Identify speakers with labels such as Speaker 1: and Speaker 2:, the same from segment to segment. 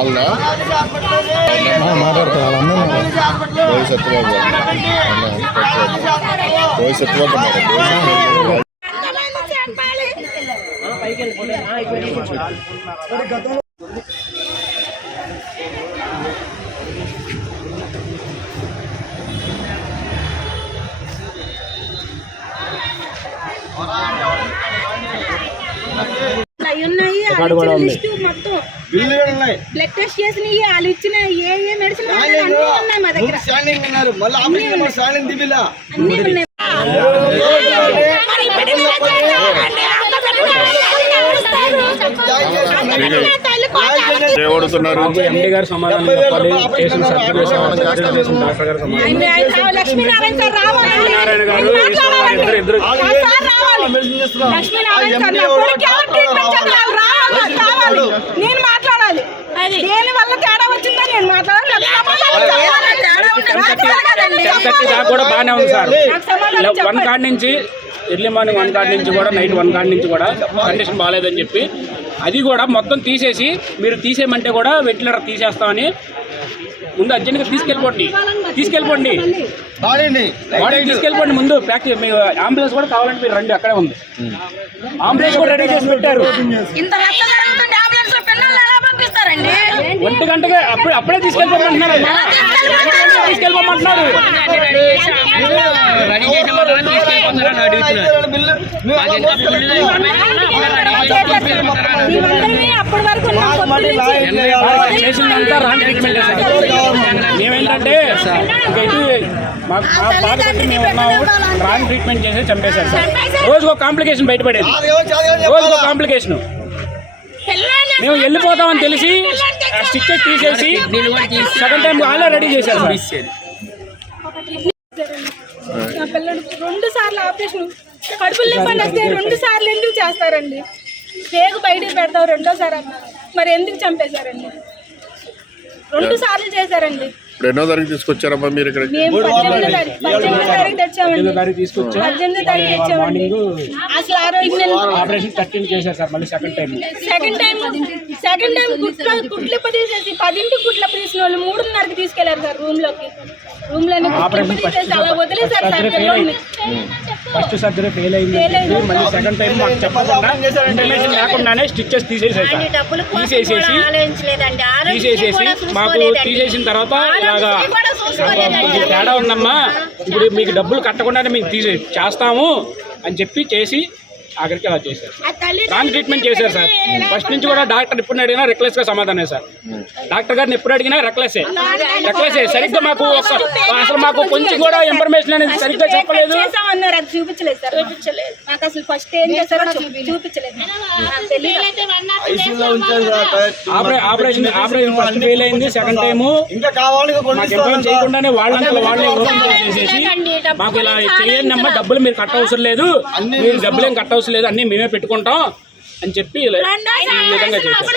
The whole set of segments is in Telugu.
Speaker 1: వాళ్ళ పోయి సత్యబాబు పోయి సత్యబాబు అన్నారు.
Speaker 2: బిల్లు కూడా ఉన్నాయి.
Speaker 3: బ్లడ్ టెస్ట్ చేసినవి వాళ్ళు ఇచ్చిన ఏ ఏ మెడిసిన్ ఉన్నాయి మా దగ్గర.
Speaker 2: స్టాండింగ్ ఉన్నారు. మళ్ళీ ఆపరేషన్ స్టాండింగ్ దివిలా
Speaker 3: అన్నీ ఉన్నాయి.
Speaker 1: ఏమడుతున్నారు
Speaker 4: ఎండి గారు సమాధానం చెప్పాలి. డాక్టర్ గారు గారు. ఇద్దరు- ఇద్దరు-.
Speaker 3: నేను మాట్లాడాలి. దేని వల్ల తేడా వచ్చిందో నేను మాట్లాడాలి.
Speaker 4: కూడా బాగానే ఉంది సార్. వన్. కార్డ్ నుంచి ఎర్లీ మార్నింగ్ వన్ కార్డ్ నుంచి కూడా నైట్ వన్ కార్డ్ నుంచి కూడా కండిషన్ బాగాలేదని చెప్పి అది కూడా మొత్తం తీసేసి మీరు తీసేయమంటే కూడా వెంటిలేటర్ తీసేస్తామని ముందు అర్జెంట్గా తీసుకెళ్ళిపోండి. తీసుకెళ్ళిపోండి. తీసుకెళ్ళిపోండి ముందు. ప్రాక్టీస్ మీ అంబులెన్స్ కూడా కావాలంటే మీరు రండి అక్కడే ఉంది. అంబులెన్స్ కూడా రెడీ చేసి పెట్టారు. ఒంటి గంటగా అప్పుడే అప్పుడే తీసుకెళ్ళిపోమంటున్నారు. చేసిందంతా రాంగ్ ట్రీట్మెంట్ సార్. మేమేంటంటే ఇటు మా మేము ఉన్నాము రాంగ్ ట్రీట్మెంట్ చేసి చంపేశారు సార్. రోజుకు ఒక కాంప్లికేషన్ బయటపడేది. రోజుకు ఒక కాంప్లికేషన్. మేము వెళ్ళిపోతామని తెలిసి స్టిచ్చెస్ తీసేసి సెకండ్ టైం ఆల్రెడీ రెడీ చేశారు సార్.
Speaker 3: నా పిల్లడు రెండు సార్లు ఆపరేషన్. కడుపులు నొప్పి వస్తే రెండు సార్లు ఎందుకు చేస్తారండి? పేగు బయటకు పెడతావు రెండోసారి మరి ఎందుకు చంపేశారండి? రెండు సార్లు చేశారండి.
Speaker 1: ఇప్పుడు ఎన్నో తారీఖు తీసుకొచ్చారమ్మా మీరు ఇక్కడికి
Speaker 3: మేము పద్దెనిమిదో తారీఖు పద్దెనిమిదో తారీఖు తెచ్చామండి.
Speaker 4: దారి తీసుకొచ్చి.
Speaker 3: పద్దెనిమిదో తారీఖు తెచ్చామండి. అసలు ఆ రోజు నేను
Speaker 4: ఆపరేషన్ థర్టీన్ చేశారు సార్ మళ్ళీ second time
Speaker 3: second time second time గుట్ల గుట్లప్ప తీసేసి పదింటికి గుట్లప్ప తీసిన వాళ్ళు మూడున్నరకి తీసుకెళ్ళారు సార్ రూమ్లోకి రూమ్లోని గుట్లప్ప తీసేసి అలా వదిలేశారు సార్ పిల్లల్ని.
Speaker 4: ఫస్ట్ సర్జరీ ఫెయిల్ అయింది. మళ్ళీ సెకండ్ టైం మాకు చెప్పకుండా ఇన్ఫర్మేషన్ లేకుండానే స్టిచ్చెస్ తీసేసారు సార్. తీసేసేసి తీసేసేసి మాకు తీసేసిన తర్వాత ఇలాగా తేడా ఉందమ్మా. ఇప్పుడు మీకు డబ్బులు కట్టకుండానే మీకు తీసే చేస్తాము అని చెప్పి చేసి ఆఖరికి అలా చేశారు రాంగ్ ట్రీట్మెంట్ చేశారు సార్. ఫస్ట్ నుంచి కూడా డాక్టర్ ఎప్పుడు అడిగినా రెక్లెస్గా సమాధానం సార్. డాక్టర్ గారిని ఎప్పుడు అడిగినా రెక్లెసే రెక్లెసే సరిగ్గా మాకు ఒక అసలు మాకు కొంచెం కూడా ఇన్ఫర్మేషన్ అనేది సరిగ్గా చెప్పలేదు.
Speaker 3: చూపించలేదు సార్. చూపించలేదు. నాకు అసలు ఫస్ట్ ఏం చేశారో చూ- చూపించలేదు. నాకు తెలియదు.
Speaker 2: ఐసీయూలో ఉంచారు సార్.
Speaker 4: ఆపరే- ఆపరేషన్ ఆపరేషన్ ఫస్ట్ ఫెయిల్ అయింది సెకండ్ టైము
Speaker 2: ఇంకా కావాలి ఇంకా కొన్ని
Speaker 4: మాకు ఇన్ఫార్మ్ చేయకుండానే వాళ్ళంతా వాళ్ళే ఓపెన్ చేసేసి మాకు ఇలా చేయండి అమ్మా డబ్బులు మీరు కట్ట అవసరం లేదు. మీరు డబ్బులు ఏం కట్ట అవసరం లేదు అన్నీ మేమే పెట్టుకుంటాం అని చెప్పి ఈ విధంగా చేశారు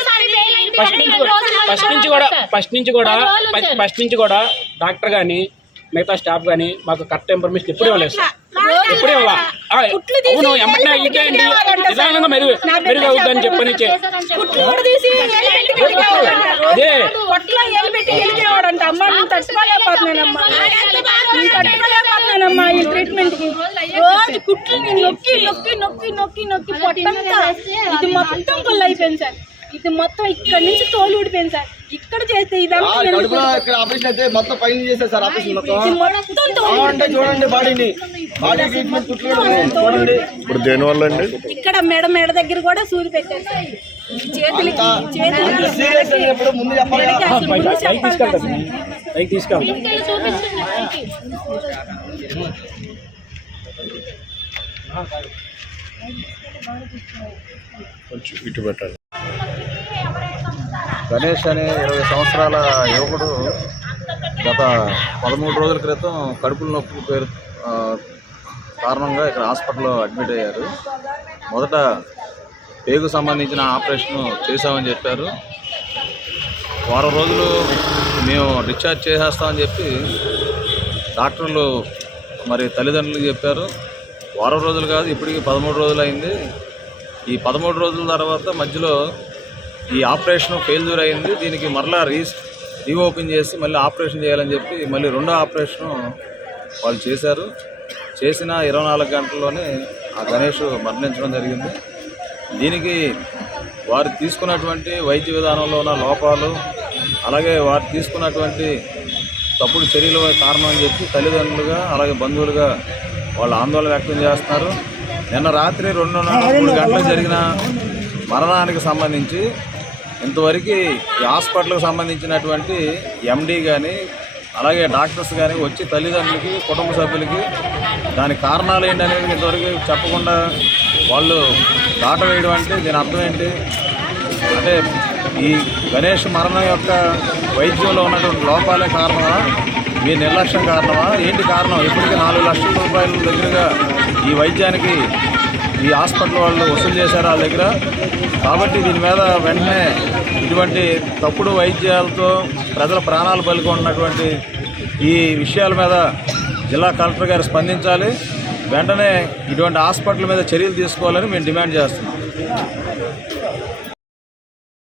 Speaker 4: ఫస్ట్ నుంచి కూడా ఫస్ట్ నుంచి కూడా ఫస్ట్ నుంచి కూడా ఫస్ట్- నుంచి కూడా డాక్టర్ కానీ మిగతా స్టాఫ్ కానీ మాకు కరెక్ట్ ఇన్ఫర్మేషన్ ఎప్పుడు ఇవ్వలేదు ఎప్పుడు ఇవ్వాలా. అవును ఎమ్మటే ఇదేంటి నిదానంగా మెరుగు మెరుగు అవుతుందని చెప్పని
Speaker 3: పొట్టలో అమ్మ నేను తట్టుకోలేకపోతున్నానమ్మా. నేను తట్టుకోలేకపోతున్నానమ్మా ఈ రోజు కుట్లు నొక్కి నొక్కి నొక్కి నొక్కి నొక్కి పొట్టంతా ఇది మొత్తం కొల్ల అయిపోయింది సార్. ఇది మొత్తం ఇక్కడ నుంచి తోలు ఊడిపోయింది సార్. ఇక్కడ చేస్తే ఇదంతా
Speaker 2: ఇక్కడ ఆపరేషన్ అయితే మొత్తం పైన చేశారు సార్ ఆపరేషన్ మొత్తం.
Speaker 3: ఇది మొత్తం తోలు
Speaker 2: కావాలంటే చూడండి బాడీని. బాడీ ట్రీట్మెంట్ చుట్టూ కూడా ఉన్నాయి. చూడండి.
Speaker 1: ఇప్పుడు దేనివల్ల అండి?
Speaker 3: ఇక్కడ మెడ మెడ దగ్గర కూడా సూది పెట్టారు సార్. చేతులకి చేతులకి
Speaker 2: ముందు
Speaker 1: కొంచెం ఇటు
Speaker 5: గణేష్ అనే ఇరవై సంవత్సరాల యువకుడు గత పదమూడు రోజుల క్రితం కడుపుల నొప్పి పేరు కారణంగా ఇక్కడ హాస్పిటల్లో అడ్మిట్ అయ్యారు. మొదట పేగు సంబంధించిన ఆపరేషన్ చేశామని చెప్పారు. వారం రోజులు మేము డిశ్చార్జ్ చేసేస్తామని చెప్పి డాక్టర్లు మరి తల్లిదండ్రులకు చెప్పారు. వారం రోజులు కాదు ఇప్పటికి పదమూడు రోజులు అయింది. ఈ పదమూడు రోజుల తర్వాత మధ్యలో ఈ ఆపరేషన్ ఫెయిల్యూర్ అయింది. దీనికి మరలా రీస్ రీఓపెన్ చేసి మళ్ళీ ఆపరేషన్ చేయాలని చెప్పి మళ్ళీ రెండో ఆపరేషన్ వాళ్ళు చేశారు. చేసిన ఇరవై నాలుగు గంటల్లోనే ఆ గణేష్ మరణించడం జరిగింది. దీనికి వారు తీసుకున్నటువంటి వైద్య విధానంలో ఉన్న లోపాలు అలాగే వారు తీసుకున్నటువంటి తప్పుడు చర్యలు కారణం అని చెప్పి తల్లిదండ్రులుగా అలాగే బంధువులుగా వాళ్ళు ఆందోళన వ్యక్తం చేస్తున్నారు. నిన్న రాత్రి రెండున్నర మూడు గంటలకు జరిగిన మరణానికి సంబంధించి ఇంతవరకు ఈ హాస్పిటల్కి సంబంధించినటువంటి ఎండి కానీ అలాగే డాక్టర్స్ కానీ వచ్చి తల్లిదండ్రులకి కుటుంబ సభ్యులకి దాని కారణాలు ఏంటనేది ఇంతవరకు చెప్పకుండా వాళ్ళు దాట వేయడం అంటే దీని అర్థం ఏంటి? అంటే ఈ గణేష్ మరణం యొక్క వైద్యంలో ఉన్నటువంటి లోపాలే కారణమా? మీ నిర్లక్ష్యం కారణమా? ఏంటి కారణం? ఇప్పటికీ నాలుగు లక్షల రూపాయల దగ్గరగా ఈ వైద్యానికి ఈ హాస్పిటల్ వాళ్ళు వసూలు చేశారు వాళ్ళ దగ్గర. కాబట్టి దీని మీద వెంటనే ఇటువంటి తప్పుడు వైద్యాలతో ప్రజల ప్రాణాలు బలికొన్నటువంటి ఈ విషయాల మీద జిల్లా కలెక్టర్ గారు స్పందించాలి. వెంటనే ఇటువంటి హాస్పిటల్ మీద చర్యలు తీసుకోవాలని మేము డిమాండ్ చేస్తున్నాం.